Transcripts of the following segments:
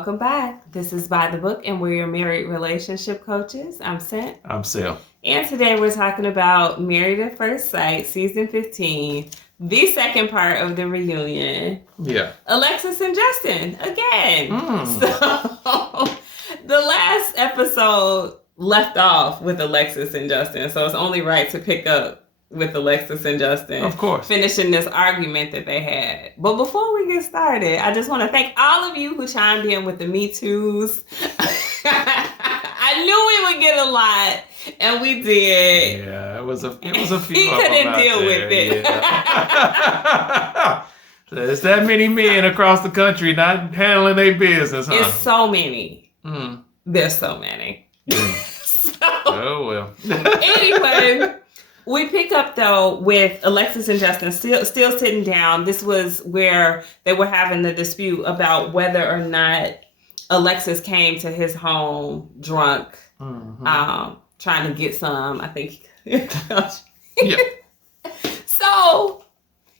welcome back. This is By the Book, and we're your married relationship coaches. I'm Sent. I'm Sil. And today we're talking about Married at First Sight, Season 15, the second part of the reunion. Yeah. Alexis and Justin, again. So, the last episode left off with Alexis and Justin, so it's only right to pick up with Alexis and Justin. Of course. Finishing this argument that they had. But before we get started, I just want to thank all of you who chimed in with the Me Too's. I knew we would get a lot, and we did. Yeah, it was a few. He couldn't deal with it. Yeah. There's that many men across the country not handling their business, huh? It's so many. There's so many. Oh, well. Anyway, we pick up, though, with Alexis and Justin still sitting down. This was where they were having the dispute about whether or not Alexis came to his home drunk, trying to get some, I think. Yeah. So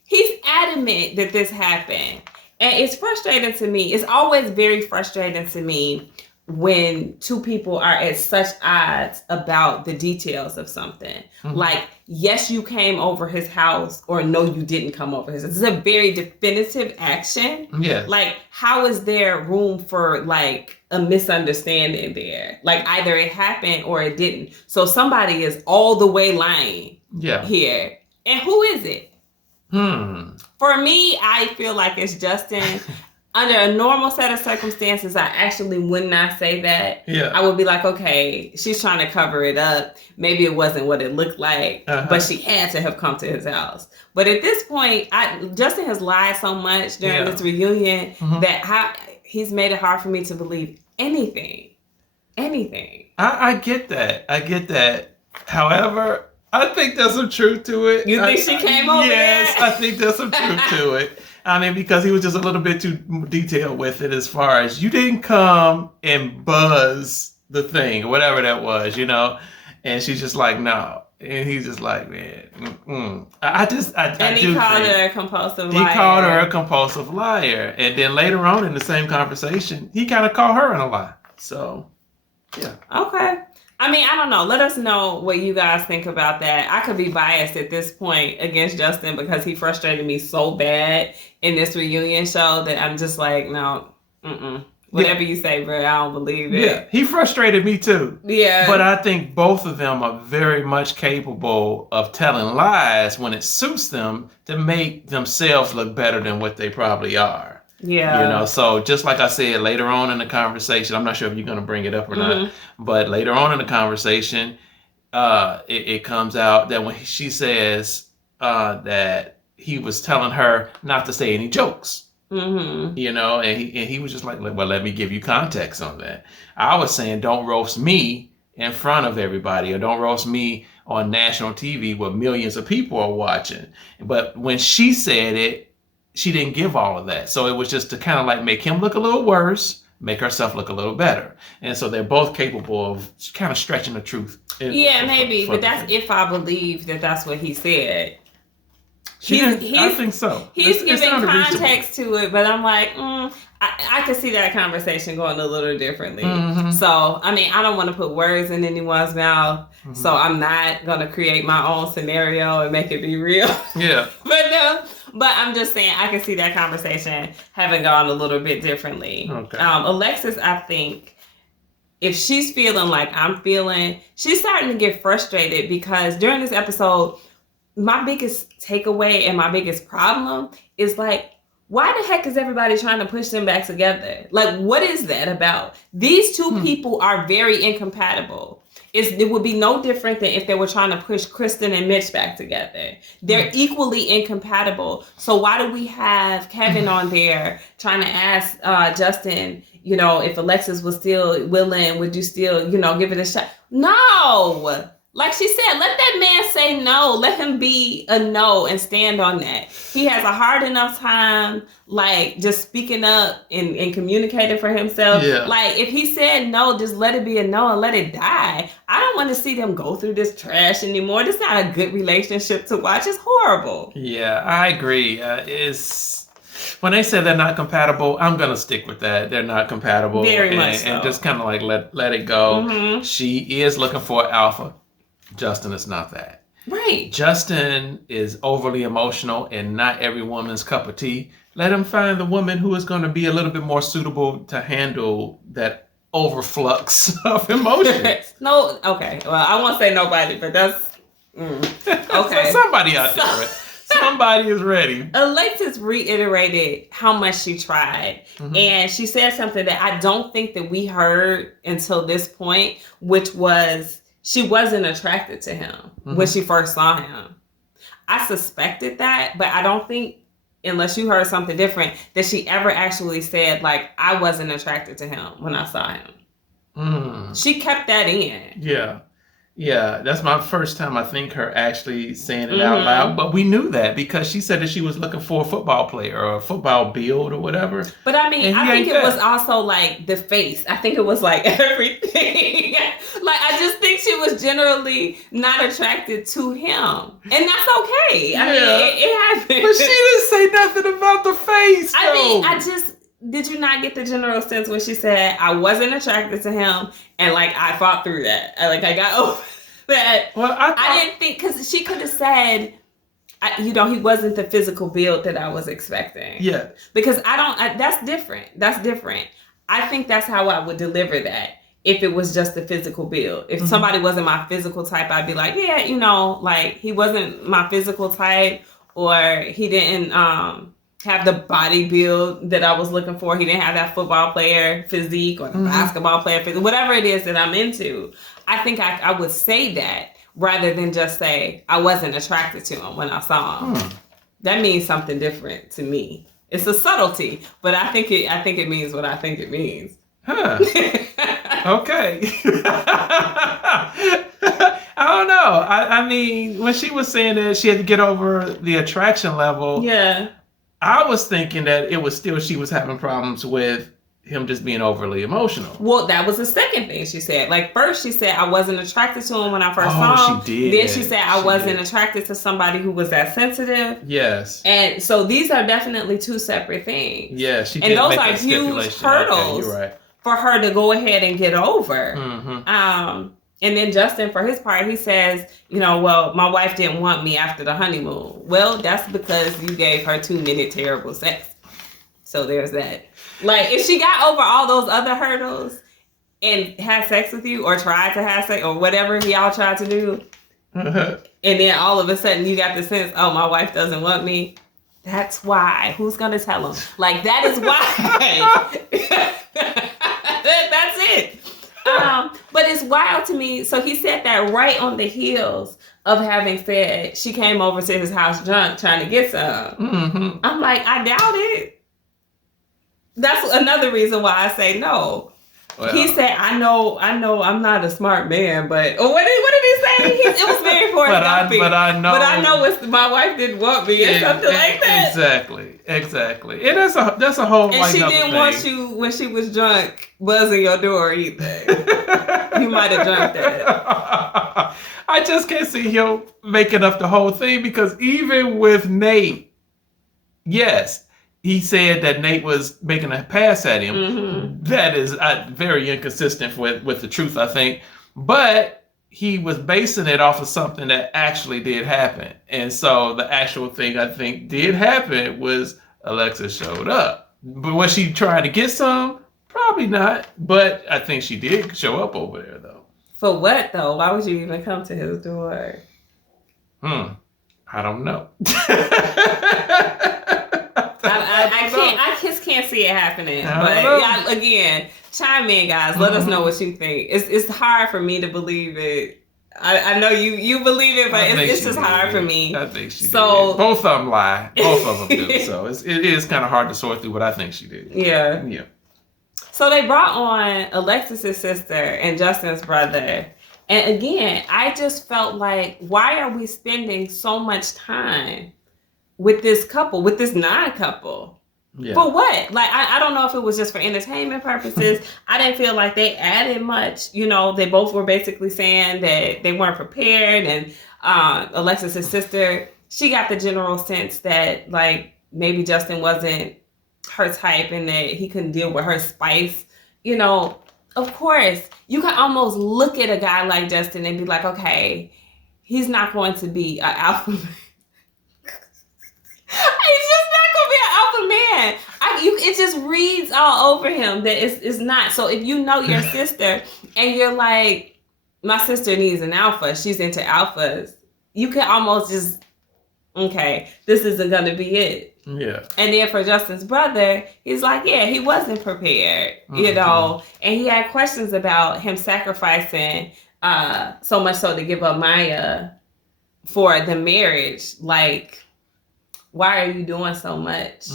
he's adamant that this happened. And it's frustrating to me. It's always very frustrating to me when two people are at such odds about the details of something. Like, yes, you came over his house, or no, you didn't come over his house. It's a very definitive action. Yes. Like, how is there room for, like, a misunderstanding there? Like, either it happened or it didn't. So somebody is all the way lying here. And who is it? For me, I feel like it's Justin. Under a normal set of circumstances, I actually would not say that. Yeah. I would be like, okay, she's trying to cover it up. Maybe it wasn't what it looked like, but she had to have come to his house. But at this point, Justin has lied so much during this reunion that he's made it hard for me to believe anything. I get that. However, I think there's some truth to it. You think she came over there? Yes, I think there's some truth to it. I mean, because he was just a little bit too detailed with it, as far as you didn't come and buzz the thing, or whatever that was, you know? And she's just like, no. And he's just like, man, And he called her a compulsive liar. He called her a compulsive liar. And then later on in the same conversation, he kind of called her in a lie. So, yeah. Okay. I mean, I don't know. Let us know what you guys think about that. I could be biased at this point against Justin because he frustrated me so bad in this reunion show that I'm just like, no, whatever you say, bro, I don't believe it. Yeah, he frustrated me too. Yeah. But I think both of them are very much capable of telling lies when it suits them to make themselves look better than what they probably are. Yeah. You know, so just like I said later on in the conversation, I'm not sure if you're going to bring it up or not, but later on in the conversation, it comes out that when she says that he was telling her not to say any jokes, you know, and he was just like, well, let me give you context on that. I was saying, don't roast me in front of everybody, or don't roast me on national TV where millions of people are watching. But when she said it, she didn't give all of that. So it was just to kind of like make him look a little worse, make herself look a little better. And so they're both capable of kind of stretching the truth. Maybe. But that's if I believe that that's what he said. I think so. He's giving context to it, but I'm like, I could see that conversation going a little differently. So, I mean, I don't want to put words in anyone's mouth, so I'm not going to create my own scenario and make it be real. Yeah. But I'm just saying, I can see that conversation having gone a little bit differently. Okay. Alexis, I think, if she's feeling like I'm feeling, she's starting to get frustrated because during this episode, my biggest takeaway and my biggest problem is like, why the heck is everybody trying to push them back together? Like, what is that about? These two people are very incompatible. It would be no different than if they were trying to push Kristen and Mitch back together. They're equally incompatible. So why do we have Kevin on there trying to ask Justin, you know, if Alexis was still willing, would you still, you know, give it a shot? No. Like she said, let that man say no. Let him be a no and stand on that. He has a hard enough time, like, just speaking up and communicating for himself. Yeah. Like, if he said no, just let it be a no and let it die. I don't want to see them go through this trash anymore. This is not a good relationship to watch. It's horrible. Yeah, I agree. It's When they say they're not compatible, I'm gonna stick with that. They're not compatible. Very much so. And just kind of like let it go. Mm-hmm. She is looking for alpha. Justin is not that. Right. Justin is overly emotional and not every woman's cup of tea. Let him find the woman who is going to be a little bit more suitable to handle that overflux of emotions. No, okay. Well, I won't say nobody, but that's okay. So somebody out there. Somebody is ready. Alexis reiterated how much she tried. Mm-hmm. And she said something that I don't think that we heard until this point, which was she wasn't attracted to him when she first saw him. I suspected that, but I don't think, unless you heard something different, that she ever actually said, like, I wasn't attracted to him when I saw him. She kept that in. Yeah, that's my first time, I think, her actually saying it out loud. But we knew that because she said that she was looking for a football player or a football build or whatever. But I mean, I think it was also like the face. I think it was like everything. Like, I just think she was generally not attracted to him. And that's okay. I mean, it happened. But she didn't say nothing about the face. I mean, did you not get the general sense when she said, I wasn't attracted to him, and like I fought through that? I got over that. Well, I didn't think, because she could have said, he wasn't the physical build that I was expecting. Yeah. Because that's different. That's different. I think that's how I would deliver that if it was just the physical build. If somebody wasn't my physical type, I'd be like, yeah, like he wasn't my physical type, or he didn't, have the body build that I was looking for. He didn't have that football player physique or the basketball player physique, whatever it is that I'm into. I think I would say that rather than just say I wasn't attracted to him when I saw him. That means something different to me. It's a subtlety, but I think it means what I think it means. Huh. Okay. I don't know. I mean, when she was saying that she had to get over the attraction level. Yeah. I was thinking that it was still she was having problems with him just being overly emotional. Well, that was the second thing she said. Like, first she said I wasn't attracted to him when I first saw him. She did. Then she said I wasn't attracted to somebody who was that sensitive. Yes. And so these are definitely two separate things. Yeah, she did. And those are huge hurdles for her to go ahead and get over. And then Justin, for his part, he says, well, my wife didn't want me after the honeymoon. Well, that's because you gave her 2 minute terrible sex. So there's that. Like, if she got over all those other hurdles and had sex with you or tried to have sex or whatever y'all tried to do, and then all of a sudden you got the sense, oh, my wife doesn't want me. That's why. Who's going to tell him? Like, that is why. That's it. But it's wild to me. So he said that right on the heels of having said she came over to his house drunk trying to get some. I'm like, I doubt it. That's another reason why I say no. Well, he said, I know I'm not a smart man, but what did he say? It was very Forrest Gump. But I know my wife didn't want me or something like that. Exactly. And that's a whole. And she didn't want you when she was drunk buzzing your door either. You might have drunk that. I just can't see him making up the whole thing, because even with Nate, yes, he said that Nate was making a pass at him. That is very inconsistent with the truth, I think. But he was basing it off of something that actually did happen. And so the actual thing I think did happen was Alexis showed up. But was she trying to get some? Probably not. But I think she did show up over there, though. For what, though? Why would you even come to his door? I don't know. I just can't see it happening. But yeah, again, chime in, guys. Let us know what you think. It's hard for me to believe it. I know you believe it, but it's just hard for me. I think she did. Both of them lie. Both of them do. So it is kind of hard to sort through what I think she did. Yeah. So they brought on Alexis' sister and Justin's brother. And again, I just felt like, why are we spending so much time with this couple, with this non-couple? Yeah. For what? Like, I don't know if it was just for entertainment purposes. I didn't feel like they added much. They both were basically saying that they weren't prepared. And Alexis' sister, she got the general sense that, like, maybe Justin wasn't her type and that he couldn't deal with her spice, you know, of course, you can almost look at a guy like Justin and be like, okay, he's not going to be an alpha man. He's just not going to be an alpha man. It just reads all over him that it's not. So if you know your sister and you're like, my sister needs an alpha, she's into alphas, you can almost just, okay, this isn't going to be it. Yeah. And then for Justin's brother, he's like, yeah, he wasn't prepared, you know, and he had questions about him sacrificing so much so to give up Maya for the marriage. Like, why are you doing so much?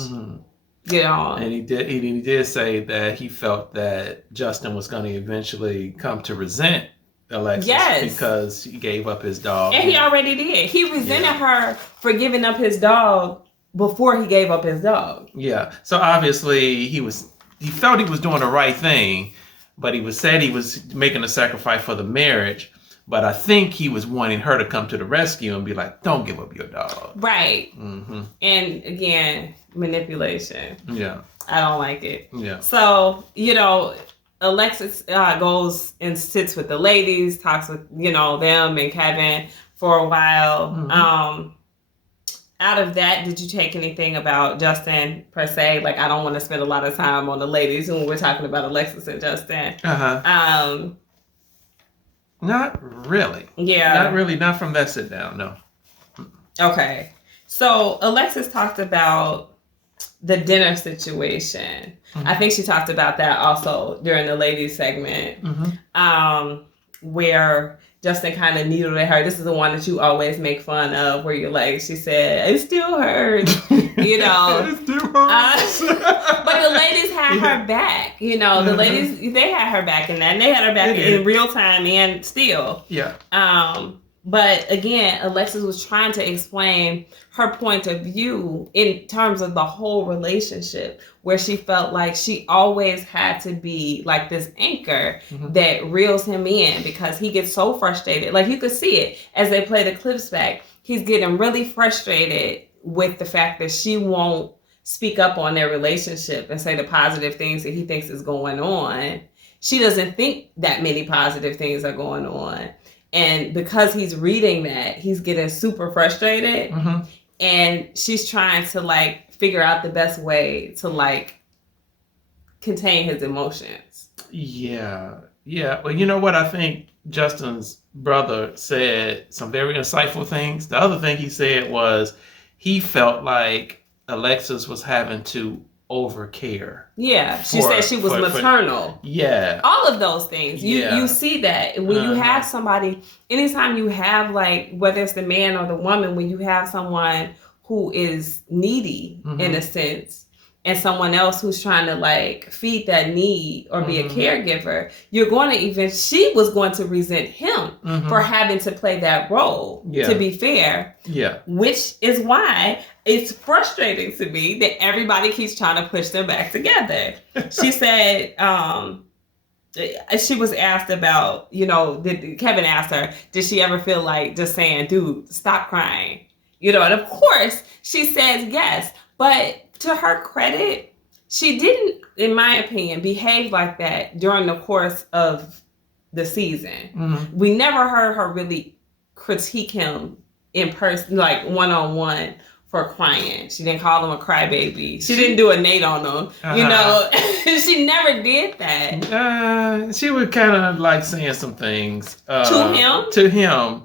You know, and he did say that he felt that Justin was going to eventually come to resent Alexis because he gave up his dog. And he already did. He resented her for giving up his dog before he gave up his dog. Yeah. So obviously he felt he was doing the right thing, but he said he was making a sacrifice for the marriage. But I think he was wanting her to come to the rescue and be like, don't give up your dog. Right. And again, manipulation. Yeah. I don't like it. Yeah. So, you know, Alexis goes and sits with the ladies, talks with, you know, them and Kevin for a while. Out of that, did you take anything about Justin per se? Like, I don't want to spend a lot of time on the ladies when we're talking about Alexis and Justin. Not really. Yeah. Not really. Not from that sit down. No. Okay. So Alexis talked about the dinner situation. I think she talked about that also during the ladies segment, where Justin kind of needled at her. This is the one that you always make fun of, where you're like, she said, it still hurts, you know. It still hurts. But the ladies had her back, you know. The ladies, they had her back in that. And they had her back in real time and still. Yeah. But again, Alexis was trying to explain her point of view in terms of the whole relationship, where she felt like she always had to be like this anchor that reels him in because he gets so frustrated. Like, you could see it as they play the clips back. He's getting really frustrated with the fact that she won't speak up on their relationship and say the positive things that he thinks is going on. She doesn't think that many positive things are going on. And because he's reading that, he's getting super frustrated. And she's trying to, like, figure out the best way to, like, contain his emotions. Yeah. Yeah. Well, you know what? I think Justin's brother said some very insightful things. The other thing he said was he felt like Alexis was having to overcare. Yeah, she said she was maternal. Yeah. All of those things. You see that when you have somebody, anytime you have, like, whether it's the man or the woman, when you have someone who is needy in a sense, and someone else who's trying to, like, feed that need or be a caregiver, you're going to she was going to resent him for having to play that role, to be fair. Yeah. Which is why it's frustrating to me that everybody keeps trying to push them back together. She said, she was asked about, you know, Kevin asked her, did she ever feel like just saying, dude, stop crying? You know, and of course she says yes, but to her credit, she didn't, in my opinion, behave like that during the course of the season. We never heard her really critique him in person, like one-on-one, for crying. She didn't call him a crybaby. She didn't do a Nate on him. You know, she never did that. She was kind of like saying some things to him.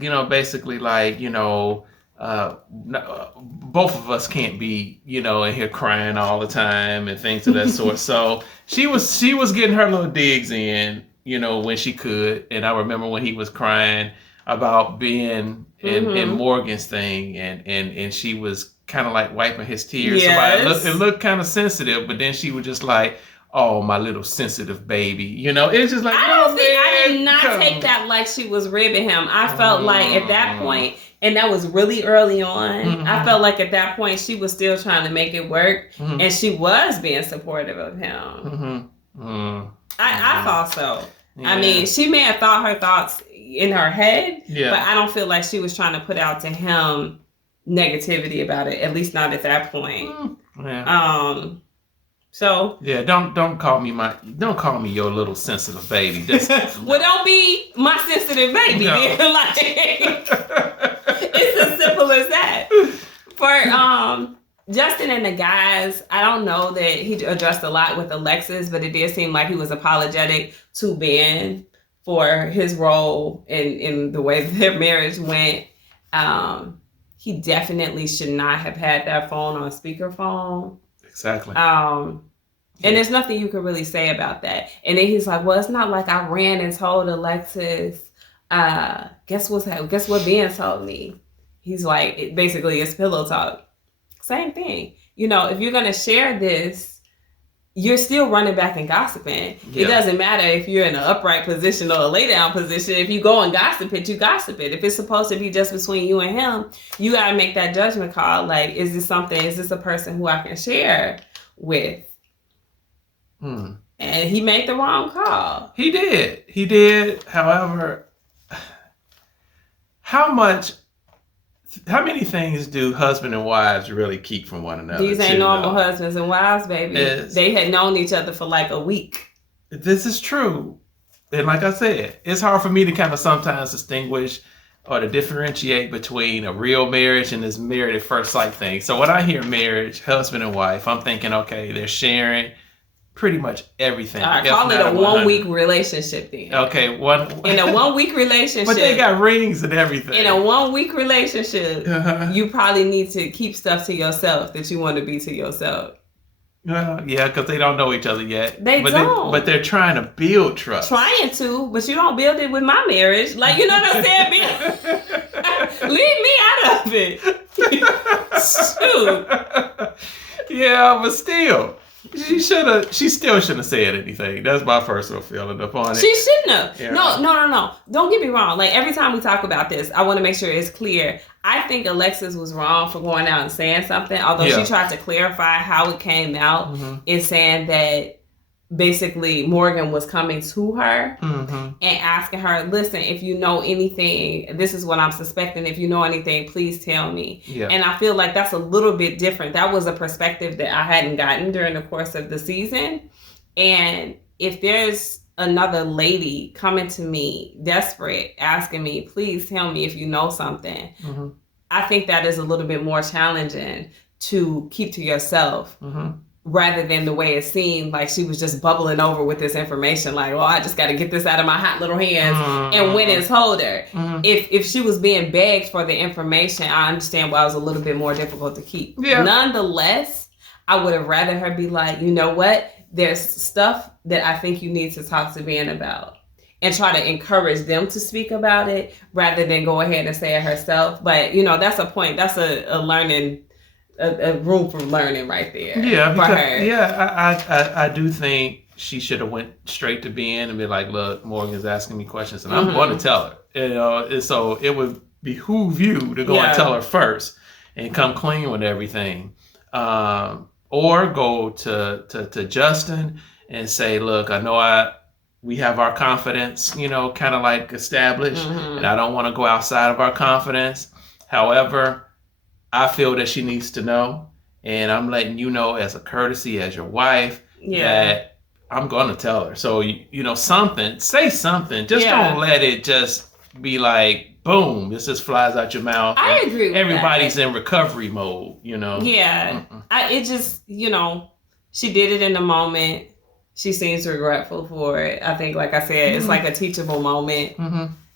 You know, basically like, you know, both of us can't be, you know, in here crying all the time and things of that sort. So she was getting her little digs in, you know, when she could. And I remember when he was crying about being in Morgan's thing, and she was kind of like wiping his tears. Yes. So it looked kind of sensitive, but then she was just like, oh, my little sensitive baby. You know, it's just like, I did not take that like she was ribbing him. I felt like at that point, and that was really early on, I felt like at that point she was still trying to make it work, and she was being supportive of him. I thought so. Yeah. I mean, she may have thought her thoughts in her head, but I don't feel like she was trying to put out to him negativity about it, at least not at that point. Yeah. So yeah, don't call me your little sensitive baby. well, don't be my sensitive baby. No. Like, it's as simple as that. For Justin and the guys, I don't know that he addressed a lot with Alexis, but it did seem like he was apologetic to Ben for his role in the way their marriage went. He definitely should not have had that phone on speakerphone. Exactly. And there's nothing you can really say about that. And then he's like, well, it's not like I ran and told Alexis, guess what Ben told me? He's like, basically it's pillow talk. Same thing. You know, if you're going to share this, you're still running back and gossiping. Yeah. It doesn't matter if you're in an upright position or a lay down position. If you go and gossip it, you gossip it. If it's supposed to be just between you and him, you got to make that judgment call. Like, is this a person who I can share with? And he made the wrong call. He did. However, how many things do husband and wives really keep from one another? These ain't normal husbands and wives, baby. They had known each other for like a week. This is true. And like I said, it's hard for me to kind of sometimes distinguish or to differentiate between a real marriage and this married at first sight thing. So when I hear marriage, husband and wife, I'm thinking, okay, they're sharing pretty much everything. I call it a 1 week relationship then. Okay, in a 1 week relationship. But they got rings and everything. In a 1 week relationship, you probably need to keep stuff to yourself that you want to be to yourself. Yeah, because they don't know each other yet. They don't. But they're trying to build trust. Trying to, but you don't build it with my marriage. Like, you know what I'm saying? Leave me out of it. Shoot. Yeah, but still. She still shouldn't have said anything. That's my personal feeling upon it. She shouldn't have. Yeah. No. Don't get me wrong. Like, every time we talk about this, I want to make sure it's clear. I think Alexis was wrong for going out and saying something, although she tried to clarify how it came out in saying that basically Morgan was coming to her and asking her, listen, if you know anything, this is what I'm suspecting. If you know anything, please tell me. Yeah. And I feel like that's a little bit different. That was a perspective that I hadn't gotten during the course of the season. And if there's another lady coming to me desperate, asking me, please tell me if you know something, I think that is a little bit more challenging to keep to yourself. Rather than the way it seemed like she was just bubbling over with this information, like, I just got to get this out of my hot little hands and win and hold her. If she was being begged for the information, I understand why it was a little bit more difficult to keep. Yeah. Nonetheless, I would have rather her be like, you know what? There's stuff that I think you need to talk to Ben about, and try to encourage them to speak about it rather than go ahead and say it herself. But, that's a point. That's a learning. A room for learning right there. Yeah, because, for her. Yeah, I do think she should have went straight to Ben and be like, look, Morgan's asking me questions and I'm going to tell her. And so it would behoove you to go and tell her first and come clean with everything. Or go to Justin and say, look, I know we have our confidence, kind of like established, and I don't want to go outside of our confidence. However, I feel that she needs to know, and I'm letting you know as a courtesy, as your wife, that I'm going to tell her. So, say something. Just don't let it just be like, boom, this just flies out your mouth. I agree with everybody's in recovery mode, Yeah. It just, she did it in the moment. She seems regretful for it. I think, like I said, it's like a teachable moment.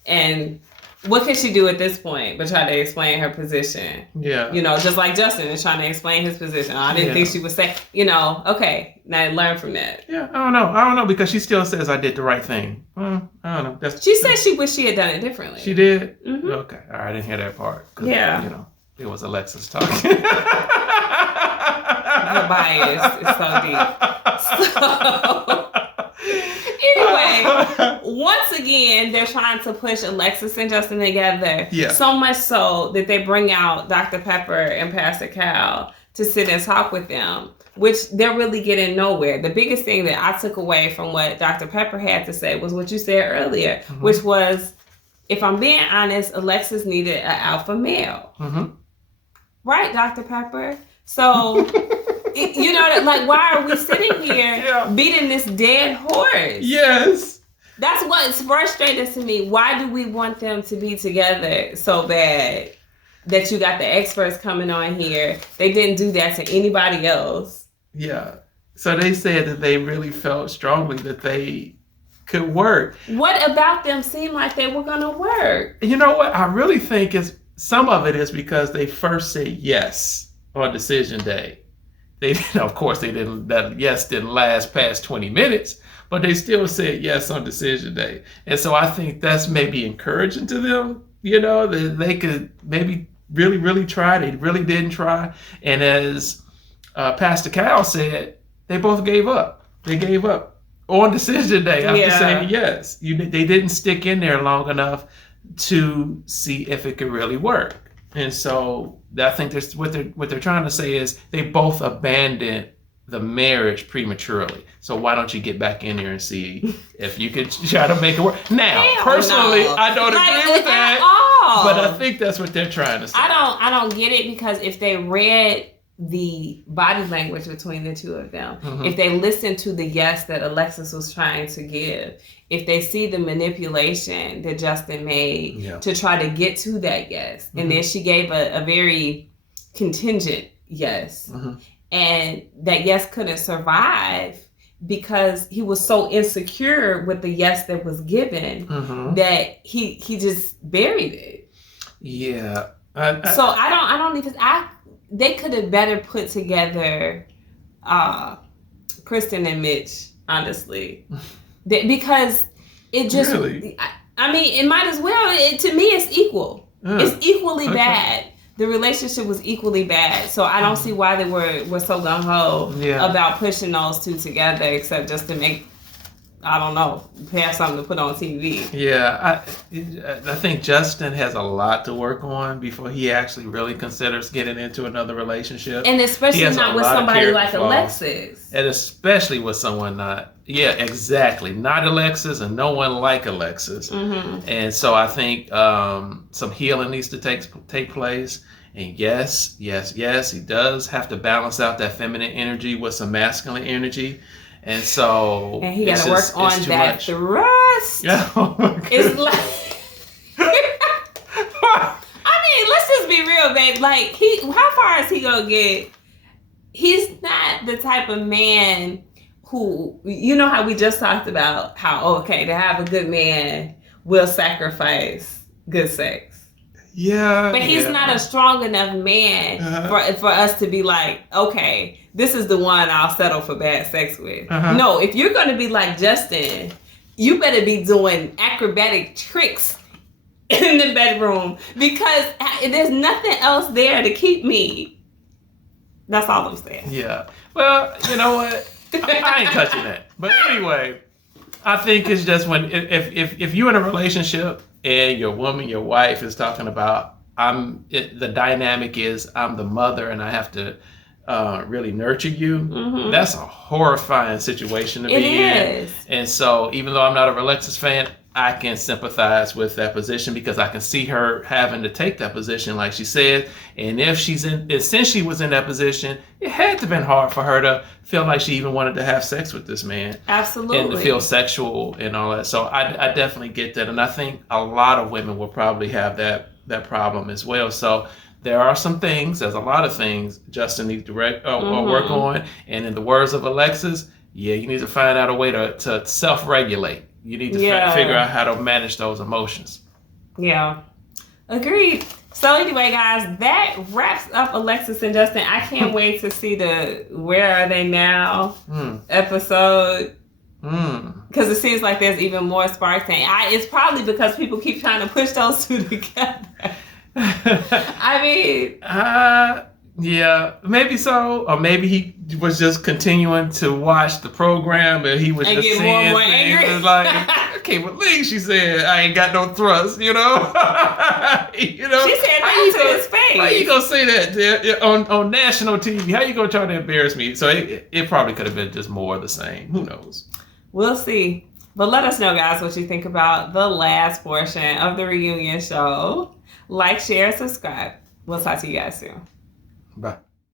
And what can she do at this point but try to explain her position? Yeah. Just like Justin is trying to explain his position. I didn't think she would say, okay, now learn from that. Yeah, I don't know because she still says I did the right thing. I don't know. She said she wished she had done it differently. She did? Okay. All right, I didn't hear that part. Yeah. It was Alexis talking. Her bias is so deep. So... Anyway, once again, they're trying to push Alexis and Justin together. Yeah. So much so that they bring out Dr. Pepper and Pastor Cal to sit and talk with them, which they're really getting nowhere. The biggest thing that I took away from what Dr. Pepper had to say was what you said earlier, which was, if I'm being honest, Alexis needed an alpha male. Right, Dr. Pepper. So, why are we sitting here beating this dead horse? Yes. That's what's frustrating to me. Why do we want them to be together so bad that you got the experts coming on here? They didn't do that to anybody else. Yeah. So they said that they really felt strongly that they could work. What about them seemed like they were going to work? You know what? I really think some of it is because they first said yes on decision day. Of course, that yes didn't last past 20 minutes, but they still said yes on decision day. And so I think that's maybe encouraging to them, that they could maybe really, really try. They really didn't try. And as Pastor Cal said, they both gave up. They gave up on decision day after saying yes. They didn't stick in there long enough to see if it could really work. And so I think what they're trying to say is they both abandoned the marriage prematurely. So why don't you get back in there and see if you could try to make it work? Now, personally, I don't agree with that. But I think that's what they're trying to say. I don't get it, because if they read the body language between the two of them, if they listen to the yes that Alexis was trying to give, if they see the manipulation that Justin made to try to get to that yes, and then she gave a very contingent yes, and that yes couldn't survive because he was so insecure with the yes that was given that he just buried it. Yeah. So I don't even they could have better put together Kristen and Mitch, honestly. Because it just, really? I mean, it might as well. To me, it's equal. It's equally bad. The relationship was equally bad. So I don't see why they were so gung-ho about pushing those two together, except just to make, I don't know, have something to put on TV. Yeah, I think Justin has a lot to work on before he actually really considers getting into another relationship. And especially not with somebody like Alexis. And especially with someone not Alexis, and no one like Alexis. And so I think some healing needs to take place. And yes, he does have to balance out that feminine energy with some masculine energy. And so, and he got to work on that thrust. It's like, I mean, let's just be real, babe. Like, how far is he gonna get? He's not the type of man who, how we just talked about how to have a good man will sacrifice good sex. Yeah, but he's not a strong enough man for us to be like, okay, this is the one I'll settle for bad sex with. No, if you're going to be like Justin, you better be doing acrobatic tricks in the bedroom, because there's nothing else there to keep me. That's all I'm saying. Yeah. Well, you know what? I ain't touching that. But anyway, I think it's just when if you're in a relationship and your wife is talking about the dynamic is I'm the mother and I have to really nurture you. That's a horrifying situation to be in. And so even though I'm not a Alexis fan, I can sympathize with that position, because I can see her having to take that position, like she said. And since she was in that position, it had to have been hard for her to feel like she even wanted to have sex with this man. Absolutely. And to feel sexual and all that. So I definitely get that. And I think a lot of women will probably have that problem as well. So there are some things, there's a lot of things Justin needs to work on. And in the words of Alexis, you need to find out a way to self-regulate. You need to figure out how to manage those emotions. Yeah. Agreed. So anyway, guys, that wraps up Alexis and Justin. I can't wait to see the Where Are They Now episode. Because it seems like there's even more sparks. It's probably because people keep trying to push those two together. I mean... yeah, maybe so. Or maybe he was just continuing to watch the program and he was just get seeing more and more things. angry. Like, I can't believe she said I ain't got no thrust, She said that to his face. How you gonna say that on national TV? How you gonna try to embarrass me? So it probably could have been just more of the same. Who knows? We'll see. But let us know, guys, what you think about the last portion of the reunion show. Like, share, subscribe. We'll talk to you guys soon. Bye.